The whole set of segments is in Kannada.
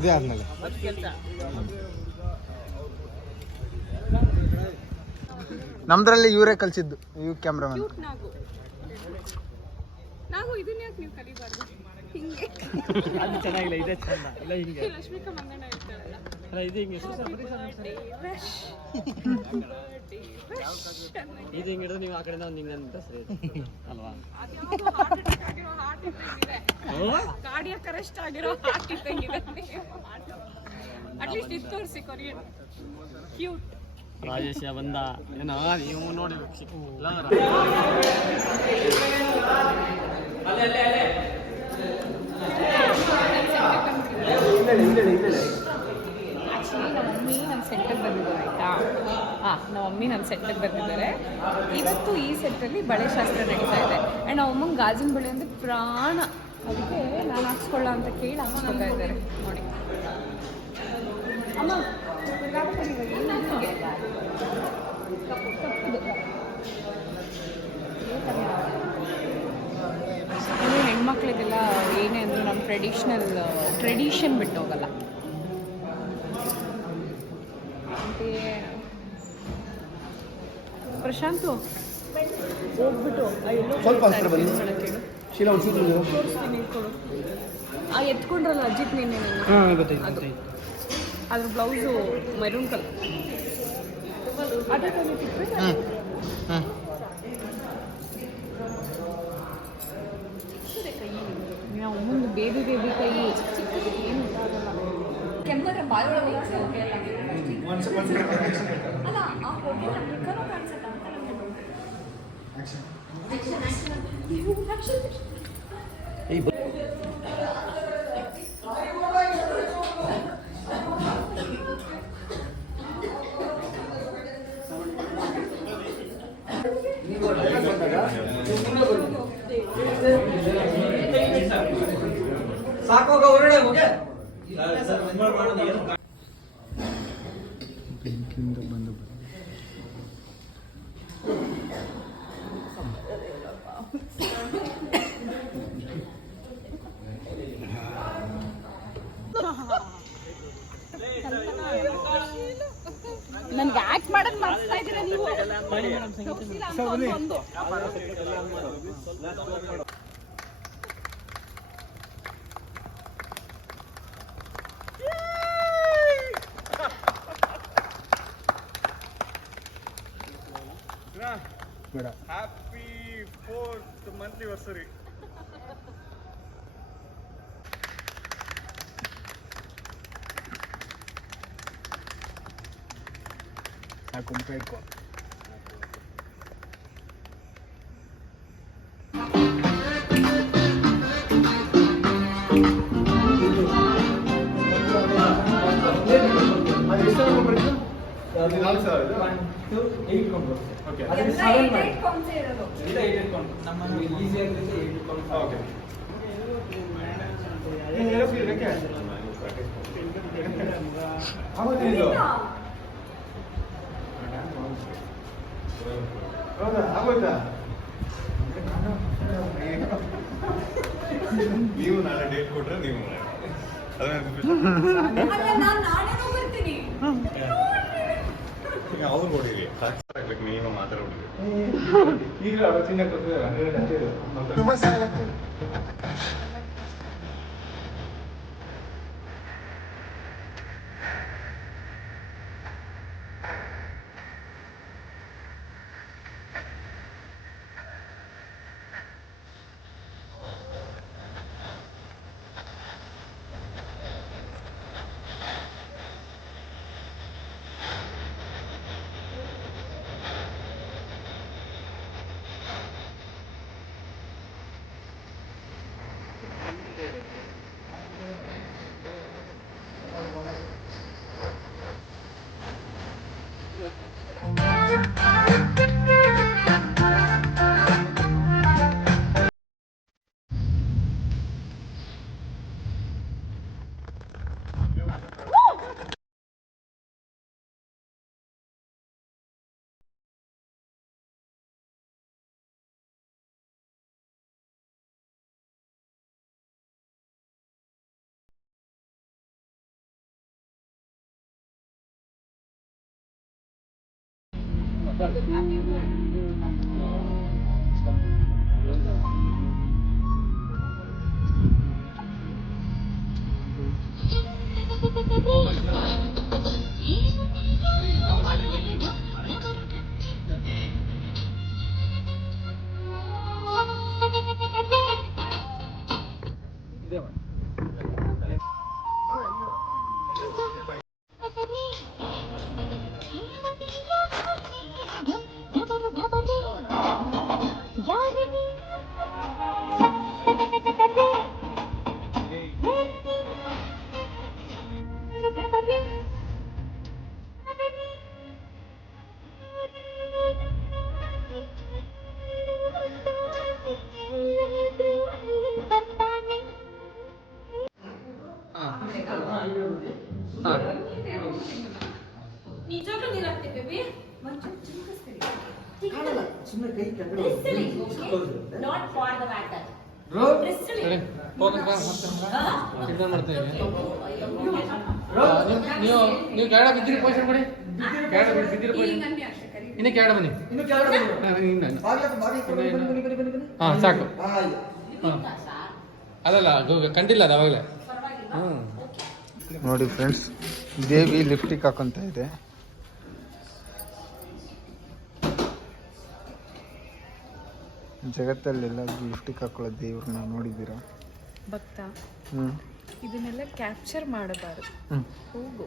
ಮದುವೆ ಆದ್ಮೇಲೆ ನಮ್ದ್ರಲ್ಲಿ ಇವರೇ ಕಲ್ಸಿದ್ದು ಇವ್ ಕ್ಯಾಮ್ರಾಮನ್. ನಾವು ಇದನ್ನ ಯಾಕೆ ನೀವು ಕಲಿಬಾರ್ದು? ಹಿಂಗೆ ಅದು ಚೆನ್ನಾಗಿಲ್ಲ, ಇದೇ ಚಂದ. ಇಲ್ಲ ಹಿಂಗೆ ರಶ್ಮಿಕಾ ಮಂದಣ್ಣ ಇರ್ತಾರಲ್ಲ, ಅಲ್ಲ ಇದು ಹಿಂಗೆ ಇದು ಹಿಂಗೆ ಹಿಡಿದು ನೀವು ಆ ಕಡೆಯಿಂದ ಒಂದು ಹಿಂಗೆ ಅಂತ ಸರಿ ಅಲ್ವಾ? ಕಾರ್ಡಿಯಾಕ್ ಅರೆಸ್ಟ್ ಆಗಿರೋ ಹಾರ್ಟ್ ಇದ್ದಂಗಿದೆ. ಅಟ್ಲೀಸ್ಟ್ ಇದು ತೋರಿಸಿ ಕೊರಿಯನ್ ಕ್ಯೂಟ್. ರಾಜೇಶ ಬಂದ ಏನೋ ನೀವು ನೋಡಿ ನಮ್ಮ ಮಮ್ಮಿ ನನ್ನ ಸೆಟ್ಟಿಗೆ ಬಂದಿದ್ದಾರೆ. ಇವತ್ತು ಈ ಸೆಟ್ಟಲ್ಲಿ ಬಳೆ ಶಾಸ್ತ್ರ ನಡೀತಾ ಇದೆ. ಆ್ಯಂಡ್ ನಮ್ಮ ಅಮ್ಮಂಗೆ ಗಾಜಿನ ಬಳೆ ಅಂದರೆ ಪ್ರಾಣ. ಅದಕ್ಕೆ ನಾನು ಹಾಕ್ಸ್ಕೊಳ್ಳ ಅಂತ ಕೇಳಿ ಹಾಕ್ಸ್ಕೊಳ್ತಾ ಇದ್ದಾರೆ ನೋಡಿ. ಅಮ್ಮ ಹೆಣ್ಮಕ್ಳಿಗೆಲ್ಲ ಏನೇ ಅಂದರೂ ನಮ್ಮ ಟ್ರೆಡಿಷನ್ ಬಿಟ್ಟು ಹೋಗಲ್ಲ. ಪ್ರಶಾಂತು ಹೋಗ್ಬಿಟ್ಟು ತೋರಿಸ್ತೀನಿ ಕೊಡು. ಎತ್ಕೊಂಡ್ರಲ್ಲ ಅಜಿತ್ ನೀನೆ ಅದ್ರ ಬ್ಲೌಸು ಮೆರೂನ್ ಕಲರ್ ಅದೇ ಮುಂದೆ ಬೇಬಿ ಕೈ ಏನು ಆಗಲ್ಲ. ಕೆಮ್ಮರೆ ಬಾಯೊಳಗೆ ಅಲ್ಲ ಆ ಹೋಟೆಲ್ ಮುಖನೂ ಕಾಣಿಸುತ್ತೆ ಅಂತ ಸಾಕೋಗ ಹೊರಡೆ ಹೋಗೆ ಬೆಂಕಿಯಿಂದ ಬಂದು ನನ್ಗೆ ಆಕ್ಟ್ ಮಾಡಕ್ ಮಾಡ್ತಾ ಇದ್ದೀರಾ ನೀವು? Happy 4th monthly. ಸಾಕು ಮುಖ ಇಟ್ಕೊ. ನೀವು ನಾಳೆ ಡೇಟ್ ಕೊಟ್ರೆ ನೀವು ಅವ್ರು ಹೊಡೀರಿ ಆಗ್ಬೇಕು, ನೀನು ಮಾತಾಡೋದು ಈಗ ಚಿನ್ನ ನೀವು ಕ್ಯಾಡ ಬಿದ್ದಿರಿ ಪೊಸಿಷನ್ ಕೊಡಿ. ಕ್ಯಾಡ ಬಿದ್ದಿರಿ ಪೊಸಿಷನ್. ಇನ್ನು ಕ್ಯಾಡ ಬನ್ನಿ. ಹಾಂ ಸಾಕು. ಅಲ್ಲಲ್ಲ ಕಂಡಿಲ್ಲ ಅದು ಅವಾಗಲೇ. ನೋಡಿ ಫ್ರೆಂಡ್ಸ್, ದೇವಿ ಲಿಫ್ಟಿಗೆ ಹಾಕೊಂತ ಇದೆ. ಜಗತ್ತಲ್ಲೆಲ್ಲ ಲಿಫ್ಟಿಗೆ ಹಾಕೊಳ್ಳೋ ದೇವ್ರನ್ನ ನೋಡಿದ್ದೀರಾ? ಭಕ್ತ, ಹ್ಞೂ ಇದನ್ನೆಲ್ಲ ಕ್ಯಾಪ್ಚರ್ ಮಾಡಬಾರದು. ಹೋಗು.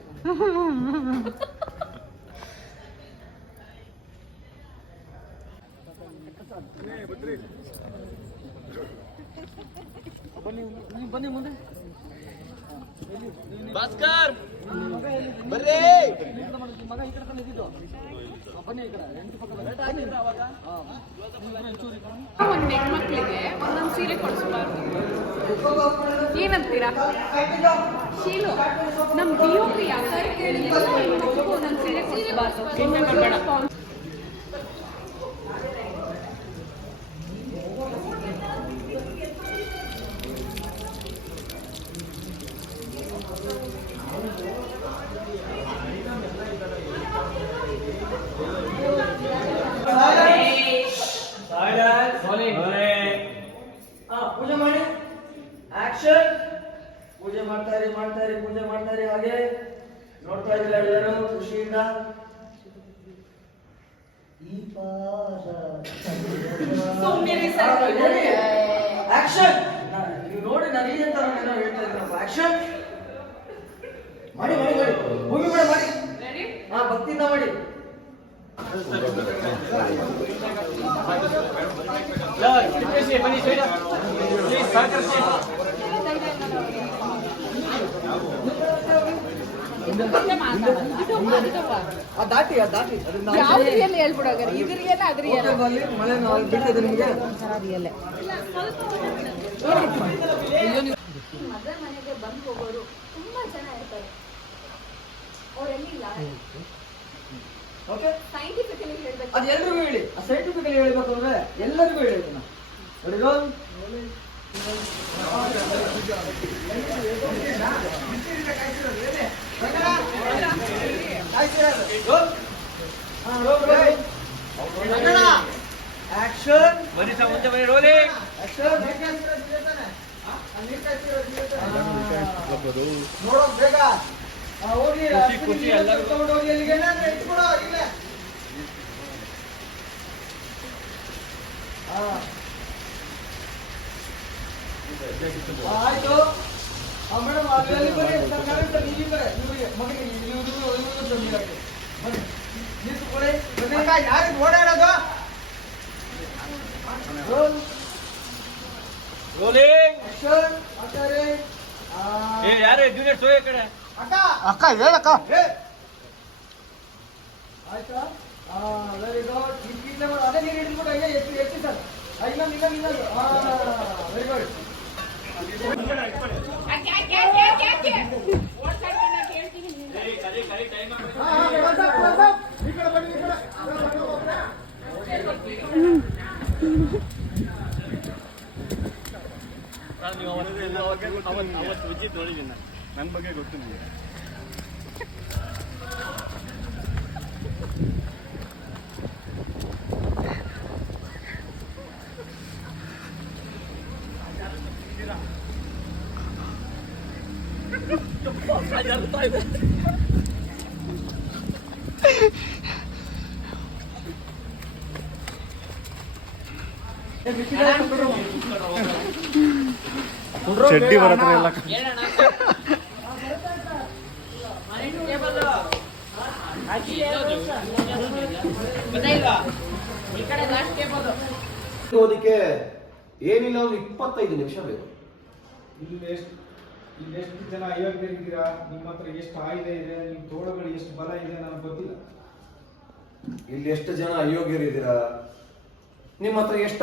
ಬನ್ನಿ ಮುಂದೆ. ಭಾಸ್ಕರ್ ಬರ್ರಿ. ಮಗ ಈ ಕಡೆ ಇದ್ದಿದ್ದು. ಬನ್ನಿ ಈ ಕಡೆ. ಒಂದು ಹೆಣ್ಮಕ್ಳಿಗೆ ಒಂದೊಂದು ಸೀರೆ ಕೊಡಿಸ್ಬಾರ್ದು. ಏನಂತೀರಾ ಶೀಲು? ನಮ್ಮ DOP ಯಾರು ಕೇಳಿದ್ರು ಒಂದೊಂದು ಸೀರೆ ಕೊಡಿಸ್ಬಾರ್ದು. ಪೂಜೆ ಮಾಡಿ. ಆಕ್ಷನ್. ಪೂಜೆ ಮಾಡ್ತಾರೆ ಹಾಗೆ ನೋಡ್ತಾ ಇದ್ರೆ ಎಲ್ಲರೂ ಖುಷಿಯಿಂದ. ಆಕ್ಷನ್. ನೀವು ನೋಡಿ ನಾನು ಈ ಅಂತ ಹೇಳ್ತಾ ಇದ್ದೀನಪ್ಪ. ಆಕ್ಷನ್ ಮಾಡಿ. ಭೂಮಿ ಮಾಡಿ. ಹಾ, ಭಕ್ತಿಯಿಂದ ಮಾಡಿ. ದಾಟಿ ಯಾವ ರಿಯಲ್ ಹೇಳ್ಬಿಡೋಗಾರೆ, ಇದು ರಿಯಲ್ ಅದು ರಿಯಲ್. ಮಳೆ ಬಿಡ್ತದೆ ನಿಮಗೆ. ಮದುವೆ ಮನೆಗೆ ಬಂದು ಹೋಗೋರು ತುಂಬಾ ಜನ ಇರ್ತಾರೆ. ಅವರೆಲ್ಲ ಸೈಂಟಿಫಿಕಲಿ ಹೇಳ್ಬೇಕು. ಅದು ಎಲ್ರಿಗೂ ಹೇಳಿ. ಸೈಂಟಿಫಿಕಲಿ ಹೇಳ್ಬೇಕು ಅಂದ್ರೆ ಎಲ್ಲರಿಗೂ ಹೇಳಿ ಅದನ್ನ. ನೋಡಿ ರೋಲ್. ಆಕ್ಷನ್. ಬನ್ನಿ ಸರ್ ಮುಂದೆ ಬನ್ನಿ. ರೋಲಿಂಗ್. ಆಕ್ಷನ್. ನೋಡೋ ಬೇಗ ಹೋಗಿ. ಖುಷಿ ಎಲ್ಲರೂ ತಗೊಂಡು ಹೋಗಿ ಅಲ್ಲಿಗೆ. ಎತ್ಕೊಡೋ ಇಲ್ಲೇ. ಆಯ್ತು ಮೇಡಮ್, ಅಲ್ಲಿ ಬನ್ನಿ. ಸರ್ ನೀವು ಕಡೆ ಇವರಿಗೆ ಮಗನಿಗೆ ಬನ್ನಿ. ನೀರು ಕೊಡಿ. ಯಾರಿಗೆ ಓಡಾಡೋದು? ರೋಲಿಂಗ್. ಆಕ್ಷನ್. ಆಚಾರ್ಯ ಯಾರೇ ಜೂನಿಯರ್ ಸೋಯ ಕಡೆ. ಅಕ್ಕ ಹೇಳಕ್ಕ. ಆಯ್ತಾ? Very good. ಅದೇ ನೀರು ಹಿಡಿದ್ಬಿಟ್ಟು ಹಂಗೆ ಎತ್ತಿ ಸರ್. ಇನ್ನೊಂದು. Very good. ನೀವು ಅವತ್ತು ವಿಜಿತ್ ನೋಡಿದ್ದೀನಿ. ನನ್ನ ಬಗ್ಗೆ ಗೊತ್ತು ನನಗೆ. ಚಡ್ಡಿ ಬರತ್ರ ಎಲ್ಲ ಓದಕ್ಕೆ ಏನಿಲ್ಲ ಒಂದು 25 ನಿಮಿಷ ಬೇಕು. ಇಲ್ಲೆಷ್ಟು ಜನ ಅಯೋಗ್ಯರಿದ್ದೀರಾ, ನಿಮ್ಮ ಹತ್ರ ಎಷ್ಟು ಆಯುಧ ಇದೆ, ನಿಮ್ಮ ತೋಳುಗಳು ಎಷ್ಟು ಬಲ ಇದೆ ನನಗೆ ಗೊತ್ತಿಲ್ಲ. ಇಲ್ಲಿ ಎಷ್ಟು ಜನ ಅಯೋಗ್ಯರಿದ್ದೀರಾ, ನಿಮ್ಮ ಹತ್ರ ಎಷ್ಟು